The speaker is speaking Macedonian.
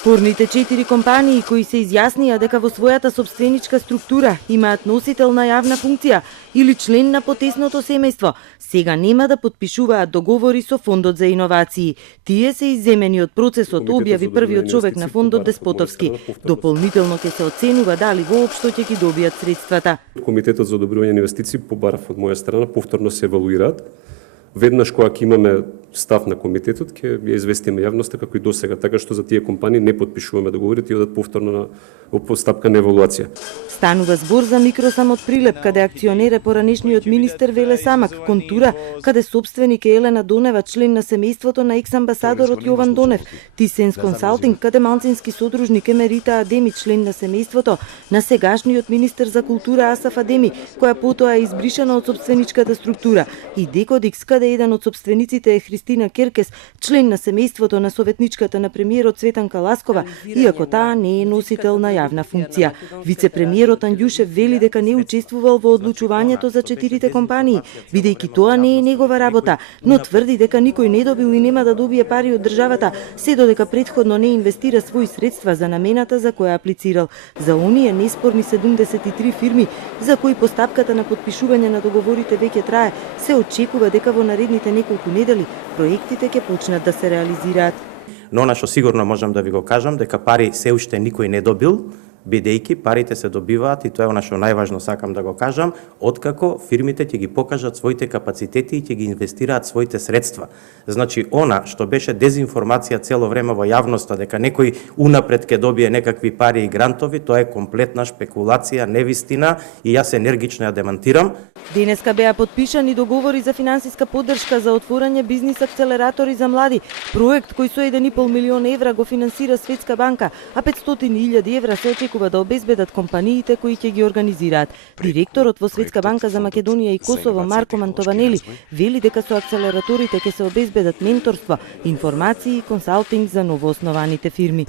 Спорните 4 компании кои се изјаснија дека во својата собственичка структура имаат носител на јавна функција или член на потесното семејство, сега нема да потпишуваат договори со Фондот за иновации. Тие се изземени од процесот, објави првиот човек на Фондот Деспотовски. Дополнително ќе се оценува дали воопшто ќе ги добијат средствата. Комитетот за одобрување на инвестиции побарав од моја страна повторно се евалуираат. Веднаш кога ќе имаме став на комитетот, ќе ја известиме јавноста како и досега, така што за тие компании не потпишуваме договорите и одат повторно на постапка на евалуација. Станува збор за Микросам од Прилеп, каде акционер е поранешниот министер Веле Самак, Контура, каде собственик е Елена Донева, член на семејството на екс-амбасадорот Јован Донев, Тисенс Консалтинг, каде малцински содружник Емерита Адеми, член на семејството на сегашниот министер за култура Асаф Адеми, која потоа е избришана од собственичката структура, и Декодикс, каде еден од собствениците е Христина Керкес, член на семејството на советничката на премиерот Цветанка Ласкова, иако таа не е носител на јавна функција. Вице-премиерот Андјушев вели дека не учествувал во одлучувањето за 4 компании, бидејќи тоа не е негова работа, но тврди дека никој не добил и нема да добие пари од државата, се додека претходно не инвестира свои средства за намената за која аплицирал. За оние неспорни 73 фирми, за кои постапката на потпишување на договорите веќе трае, се очекува дека во наредните неколку недели проектите ќе почнат да се реализираат. Но она што сигурно можам да ви го кажам, дека пари се уште никој не добил, бидејќи парите се добиваат, и тоа е она што најважно сакам да го кажам, откако фирмите ќе ги покажат своите капацитети и ќе ги инвестираат своите средства. Значи, она што беше дезинформација цело време во јавноста, дека некој унапред ќе добие некакви пари и грантови, тоа е комплетна шпекулација, невистина, и јас енергично ја демантирам. Денеска беа потпишани договори за финансиска поддршка за отворање бизнис акцелератори за млади, проект кој со 1,5 милион евра го финансира Светска банка, а 500.000 евра се очекува да обезбедат компаниите кои ќе ги организираат. Директорот во Светска банка за Македонија и Косово Марко Мантованели вели дека со акцелераторите ќе се обезбедат менторство, информации и консалтинг за новооснованите фирми.